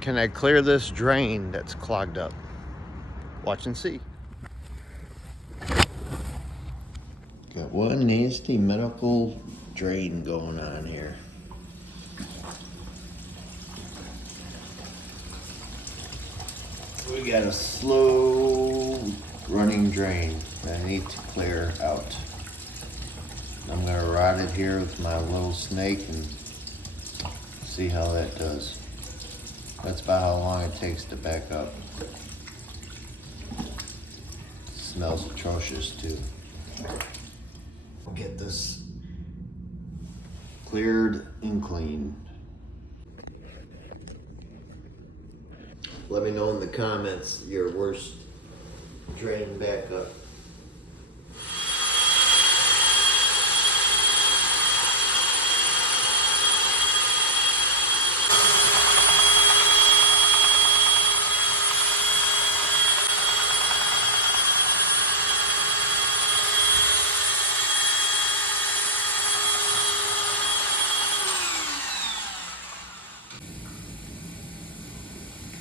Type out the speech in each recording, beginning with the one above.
Can I clear this drain that's clogged up? Watch and see. Got one nasty medical drain going on here. We got a slow running drain that I need to clear out. I'm gonna rod it here with my little snake and see how that does. That's about how long it takes to back up. Smells atrocious too. We'll get this cleared and cleaned. Let me know in the comments your worst drain backup.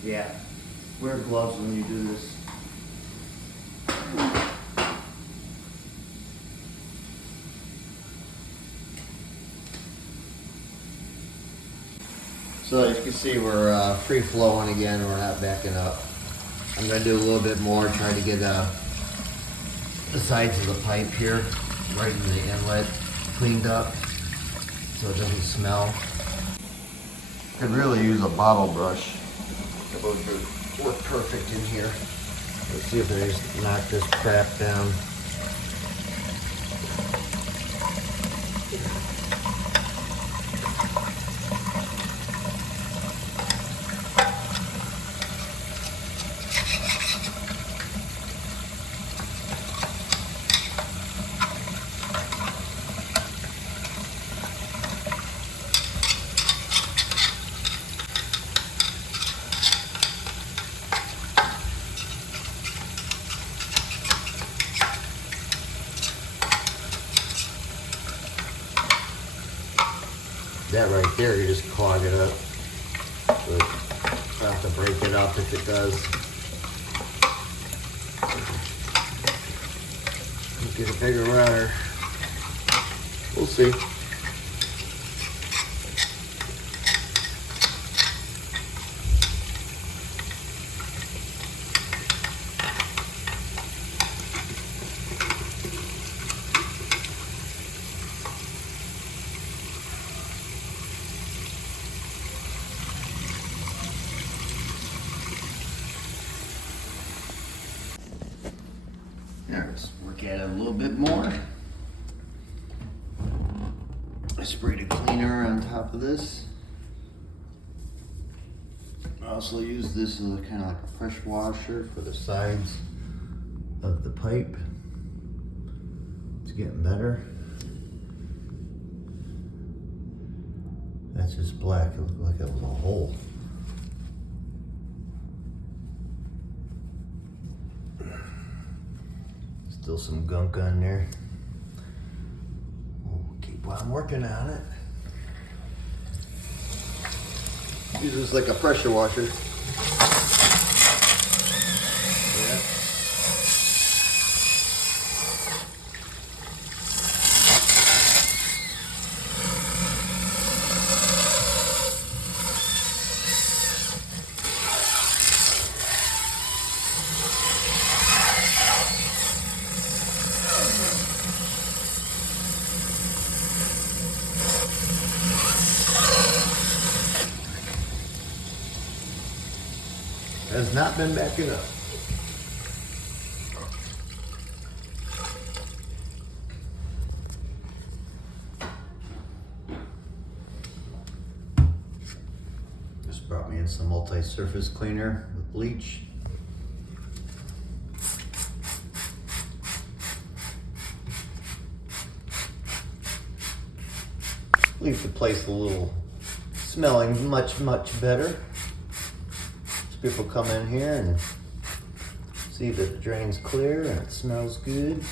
Yeah, wear gloves when you do this. So as you can see, we're free flowing again. We're not backing up. I'm gonna do a little bit more, try to get the sides of the pipe here, right in the inlet, cleaned up so it doesn't smell. Could really use a bottle brush. It would work perfect in here. Let's see if I just knock this crap down. That right there, you just clog it up. So I'll have to break it up if it does. Get a bigger router. We'll see. Let's work at it a little bit more. I sprayed a cleaner on top of this. I also use this as a kind of like a pressure washer for the sides of the pipe. It's getting better. That's just black. It looked like it was a hole. Still some gunk on there. We'll keep on working on it. Use this like a pressure washer. Yeah. Has not been backing up. Just brought me in some multi-surface cleaner with bleach. Leaves the place a little smelling much better. People come in here and see that the drain's clear and it smells good.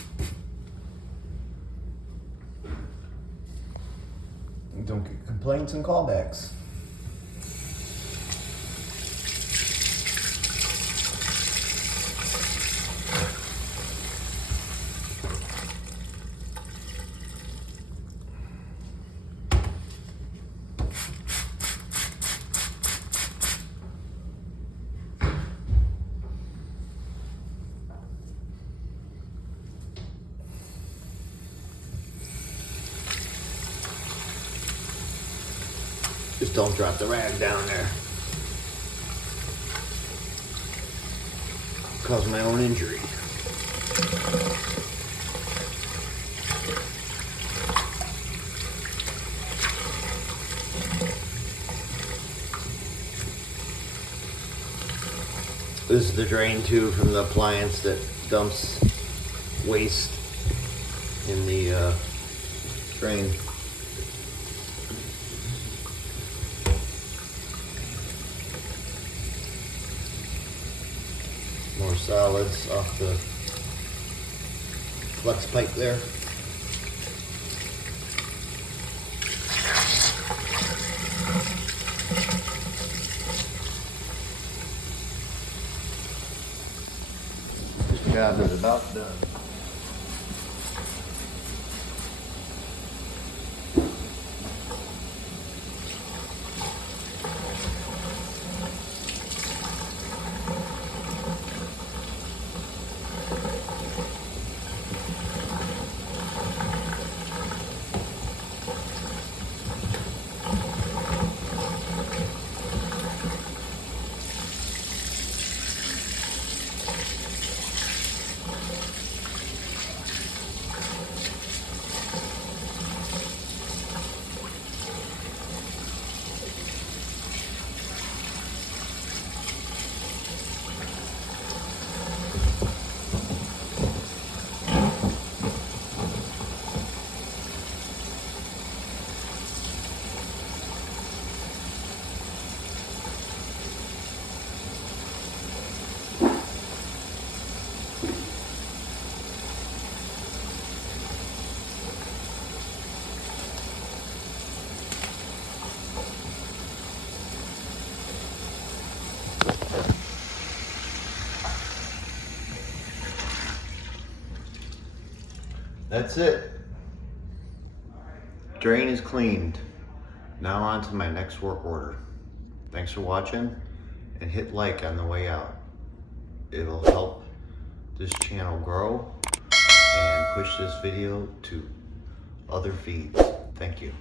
And don't get complaints and callbacks. don't drop the rag down there. Cause my own injury. This is the drain too from the appliance that dumps waste in the drain. More solids off the flex pipe there. This job is about done. That's it. Drain is cleaned. Now on to my next work order. Thanks for watching, and hit like on the way out. It'll help this channel grow and push this video to other feeds. Thank you.